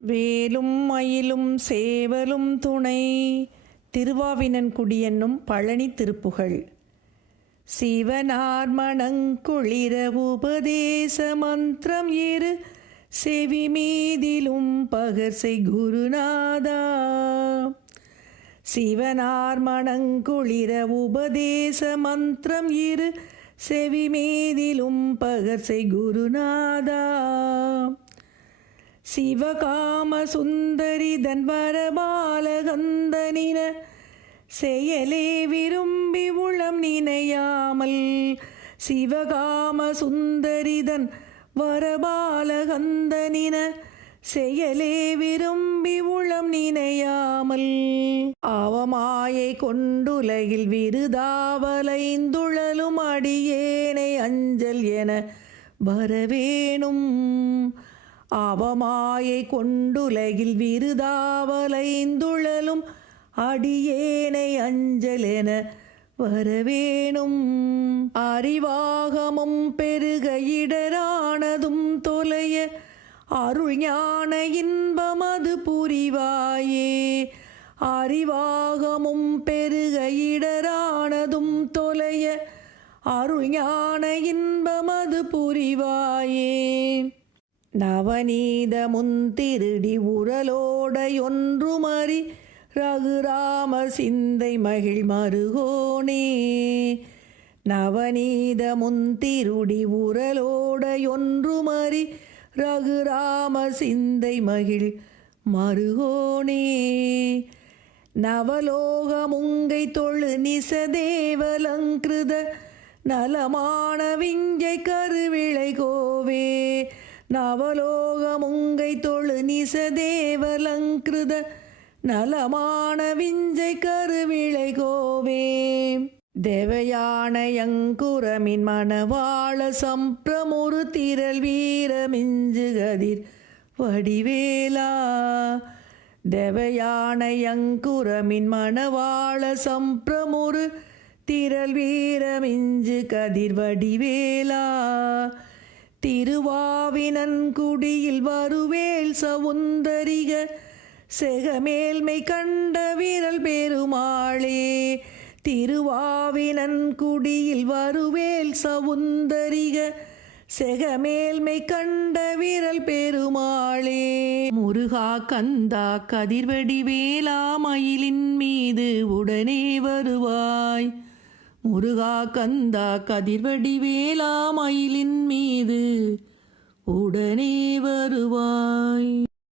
வேலும் மயிலும் சேவலும் துணை. திருவாவினன்குடி என்னும் பழனி திருப்புகழ். சிவனார் மணங்குளிர உபதேச மந்திரம் இரு செவி மீதிலும் பகர்செய் குருநாதா. சிவனார் மணங்குளிர உபதேச மந்திரம் இரு செவி மீதிலும் பகர்செய் குருநாதா. சிவகாம சுந்தரி தன்வரபாலகந்தனின செயலே விரும்பி உளம் நினையாமல். சிவகாம சுந்தரிதன் வரபாலகந்தனின செயலே விரும்பி உளம் நினையாமல். அவமாயை கொண்டுலகில் விருதாவலைந்துழலும் அடியேனை அஞ்சல் என வரவேணும். அவமாயை கொண்டுலகில் விருதாவலைந்துழலும் அடியேனை அஞ்சலென வரவேணும். அறிவாகமும் பெருக இடரானதும் தொலைய அருள் ஞான இன்பமது புரிவாயே. அறிவாகமும் பெருக இடரானதும் தொலைய அருள் ஞான இன்பமது புரிவாயே. நவநீத முந்திருடி உரலோடையொன்றுமறி ரகுராம சிந்தை மகிழ் மருகோனே. நவநீத முந்திருடி உரலோடையொன்றுமறி ரகுராம சிந்தை மகிழ் மருகோனே. நவலோகமுங்கை தொழு நிசதேவலங்கிருத நலமான விஞ்சை கருவிளை கோவே. நவலோகமுங்கை தொழு நிசதேவலங்கிருத நலமான விஞ்சை கருவிளை கோவே. தேவயானையங்குரமின் மணவாள சம்பிரமுரு திரள் வீரமிஞ்சு கதிர் வடிவேலா. தேவயானையங்குரமின் மணவாள சம்பிரமுரு திரள் வீரமிஞ்சு கதிர் வடிவேலா. திருவாவினன்குடியில் வருவேல் சவுந்தரிக செகமேல்மை கண்ட விரல் பெருமாளே. திருவாவினன்குடியில் வருவேல் சவுந்தரிக செகமேல்மை கண்ட விரல் பெருமாளே. முருகா கந்தா கதிர்வடிவேலா மயிலின் மீது உடனே வருவாய். முருகா கந்தா கதிர்வடிவேலா மயிலின் மீது உடனே வருவாய்.